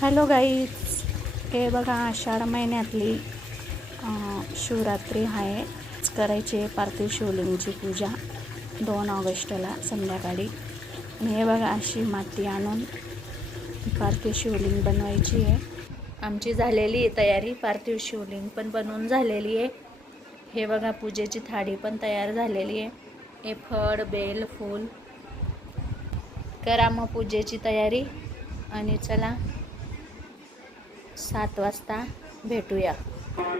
Hello guys, हे बघा आषाढ महिन्यातली शिवरात्री आहे. करायची आहे पार्थिव शिवलिंगची पूजा 2 ऑगस्टला संध्याकाळी. आणि हे बघा अशी माती आणून पार्थिव शिवलिंग बनवायची आहे. आमची झालेली आहे तयारी, पार्थिव शिवलिंग पण बनवून झालेली आहे. हे बघा पूजेची थाळी पण तयार झालेली आहे. हे फळ बेल फूल, करा मग पूजेची तयारी. आणि चला 7 वाजता भेटूया.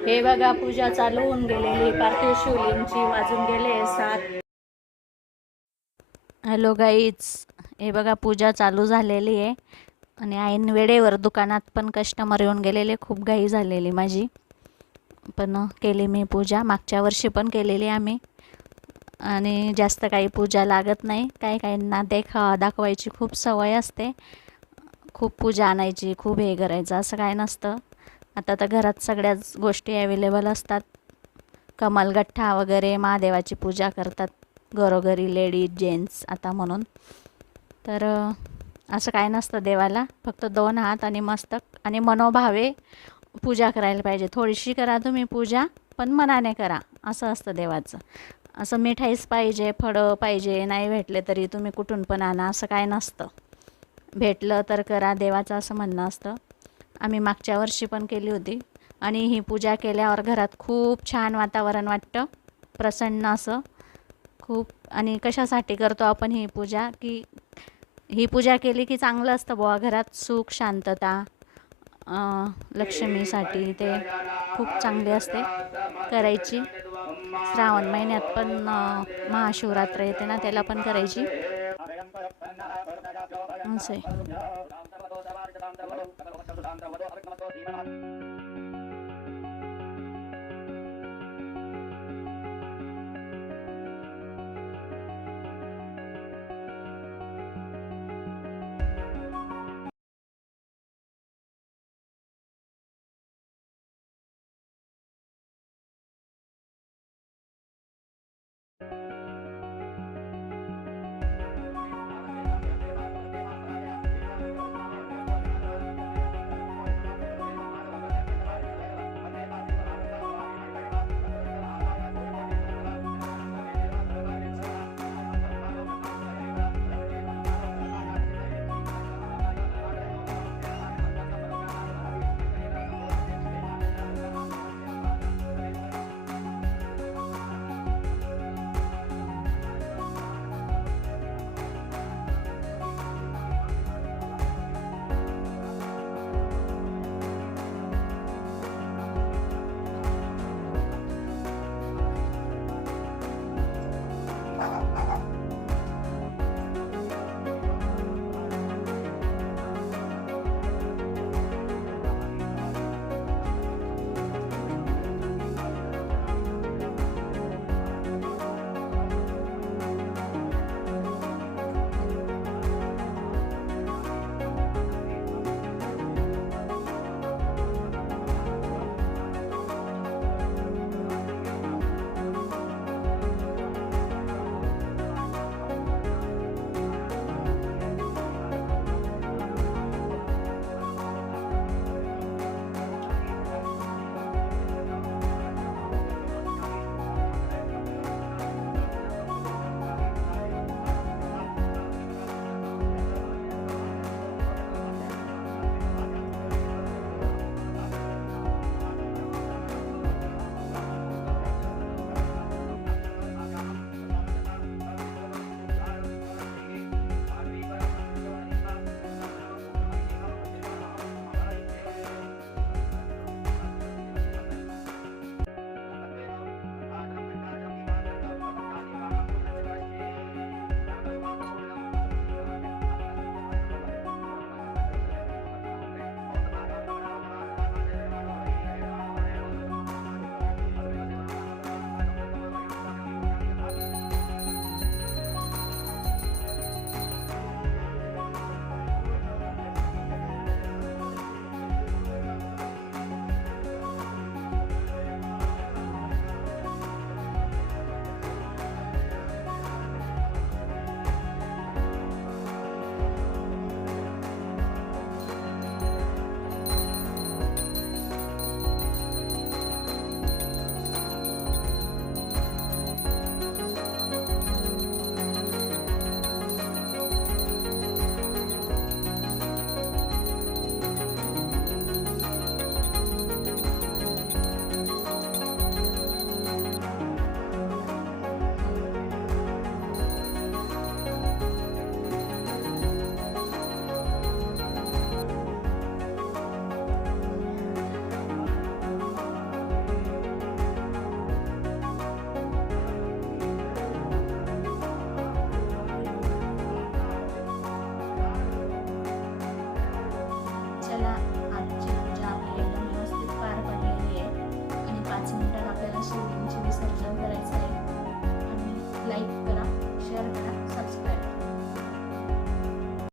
हे बघा पूजा चालू होऊन गेलेली पार्थिव शिवलिंगची, वाजून गेले 7. हॅलो गाईज, हे बघा पूजा चालू झालेली आहे. आणि ऐन वेळेवर दुकानात पण कस्टमर येऊन गेलेले. खूप घाई झालेली माझी, पण केली मी पूजा. मागच्या वर्षी पण केलेली आम्ही. आणि जास्त काही पूजा लागत नाही. काही काहींना दाखवायची खूप सवय असते. खूप पूजा आणायची, खूप हे करायचं, असं काय नसतं. आता तर घरात सगळ्याच गोष्टी अवेलेबल असतात. कमलगठ्ठा वगैरे महादेवाची पूजा करतात घरोघरी लेडीज जेंट्स आता म्हणून. तर असं काय नसतं देवाला. फक्त 2 हात आणि मस्तक आणि मनोभावे पूजा करायला पाहिजे. थोडीशी करा तुम्ही पूजा, पण मनाने करा, असं असतं देवाचं. असं मिठाईच पाहिजे, फळं पाहिजे, नाही भेटले तरी तुम्ही कुठून पण आणा, असं काय नसतं. भेटलं तर करा देवाचं, असं म्हणणं असतं. आम्ही मागच्या वर्षी पण केली होती. आणि ही पूजा केल्यावर घरात खूप छान वातावरण वाटतं, प्रसन्न असं खूप. आणि कशासाठी करतो आपण ही पूजा, की ही पूजा केली की चांगलं असतं बुवा, घरात सुख शांतता, लक्ष्मीसाठी ते खूप चांगली असते करायची. श्रावण महिन्यात पण महाशिवरात्र येते ना, त्याला पण करायची असं आहे.